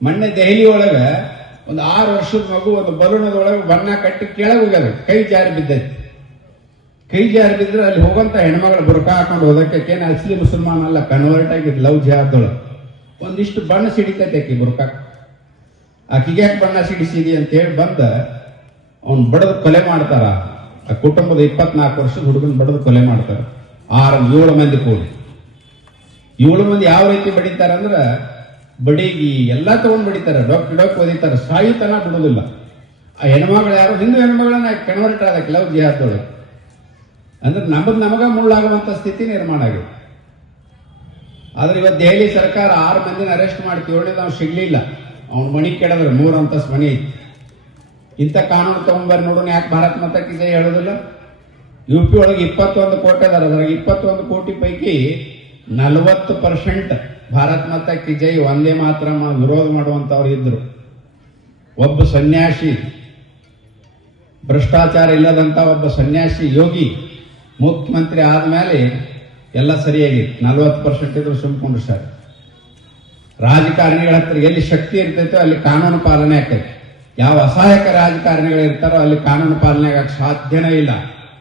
ಮೊನ್ನೆ ದೆಹಲಿ ಒಳಗ ಒಂದು 6 ವರ್ಷದ ಮಗು ಒಂದು ಬಲೂನದೊಳಗೆ ಬಣ್ಣ ಕಟ್ಟಿ ಕೆಳಗೆ ಹೋಗ್ಯದ, ಕೈ ಜಾರಿ ಬಿದ್ದೈತಿ. ಕೈ ಜಾರಿ ಬಿದ್ರೆ ಅಲ್ಲಿ ಹೋಗಂತ ಹೆಣ್ಮಗಳು ಬುರ್ಕಾ ಹಾಕೊಂಡು ಹೋದಕ್ಕೆ ಅಸಲಿ ಮುಸಲ್ಮಾನ್ ಅಲ್ಲ, ಕನ್ವರ್ಟ್ ಆಗಿದ್ ಲವ್ ಜಿಹಾದೊಳಗೆ ಒಂದಿಷ್ಟು ಬಣ್ಣ ಸಿಡಿತೈತೆ ಆಕಿ ಬುರ್ಕಾ. ಆಕಿಗೆ ಯಾಕೆ ಬಣ್ಣ ಸಿಡಿಸಿದಿ ಅಂತ ಹೇಳಿ ಬಂದ ಅವ್ನು ಬಡದು ಕೊಲೆ ಮಾಡ್ತಾರ. ಆ ಕುಟುಂಬದ 24 ವರ್ಷದ ಹುಡುಗನ ಬಡದು ಕೊಲೆ ಮಾಡ್ತಾರ. 7 ಮಂದಿ ಕೂಡಿ 7 ಮಂದಿ ಯಾವ ರೀತಿ ಬಡಿತಾರ ಅಂದ್ರ ಬಡಿಗಿ ಎಲ್ಲಾ ತಗೊಂಡ್ ಬಡಿತಾರ, ಡೊಕ್ ಓದಿತಾರ, ಸಾಯಿತನ ಬಿಡುದಿಲ್ಲ. ಆ ಹೆಣ್ಮಗಳು ಯಾರು ಹಿಂದೂ ಹೆಣ್ಮಗಳನ್ನ ಕನ್ವರ್ಟ್ ಆದಕ್ಕೆ ಲವ್ ಜಿಹಾದೊಳಗೆ. ಅಂದ್ರೆ ನಮಗ ಮುಳ್ಳಾಗುವಂತ ಸ್ಥಿತಿ ನಿರ್ಮಾಣ ಆಗಿದೆ. ಆದ್ರೆ ಇವತ್ತು ದೆಹಲಿ ಸರ್ಕಾರ 6 ಮಂದಿನ ಅರೆಸ್ಟ್ ಮಾಡ್ತೀವಿ, 7ನೇದು ಅವ್ನು ಸಿಗ್ಲಿಲ್ಲ. ಅವ್ನ ಮಣಿ ಕೆಡದ್ರೆ 3 ಅಂತಸ್ತು ಮನಿ ಐತಿ. ಇಂಥ ಕಾನೂನು ತಗೊಂಬರ್ ನೋಡೋಣ, ಯಾಕೆ ಭಾರತ್ ಮಾತಾ ಕಿ ಜೈ ಹೇಳೋದಿಲ್ಲ? UP ಒಳಗೆ 21 ಕೋಟಿ ಅದಾರ. ಅದ್ರಾಗ 21 ಕೋಟಿ ಪೈಕಿ 40% ಭಾರತ್ ಮಾತಾ ಕಿ ಜೈ ಒಂದೇ ಮಾತ್ರ ವಿರೋಧ ಮಾಡುವಂತವ್ರು ಇದ್ರು. ಒಬ್ಬ ಸನ್ಯಾಸಿ, ಭ್ರಷ್ಟಾಚಾರ ಇಲ್ಲದಂತ ಒಬ್ಬ ಸನ್ಯಾಸಿ ಯೋಗಿ ಮುಖ್ಯಮಂತ್ರಿ ಆದ್ಮೇಲೆ ಎಲ್ಲ ಸರಿಯಾಗಿತ್ತು. 40% ಇದ್ರು ಸುಮ್ಕೊಂಡು ಸರ್. ರಾಜಕಾರಣಿಗಳ ಹತ್ರ ಎಲ್ಲಿ ಶಕ್ತಿ ಇರ್ತೈತೋ ಅಲ್ಲಿ ಕಾನೂನು ಪಾಲನೆ ಆಗ್ತೈತೆ. ಯಾವ ಅಸಹಾಯಕ ರಾಜಕಾರಣಿಗಳು ಇರ್ತಾರೋ ಅಲ್ಲಿ ಕಾನೂನು ಪಾಲನೆ ಆಗಕ್ಕೆ ಸಾಧ್ಯನೇ ಇಲ್ಲ.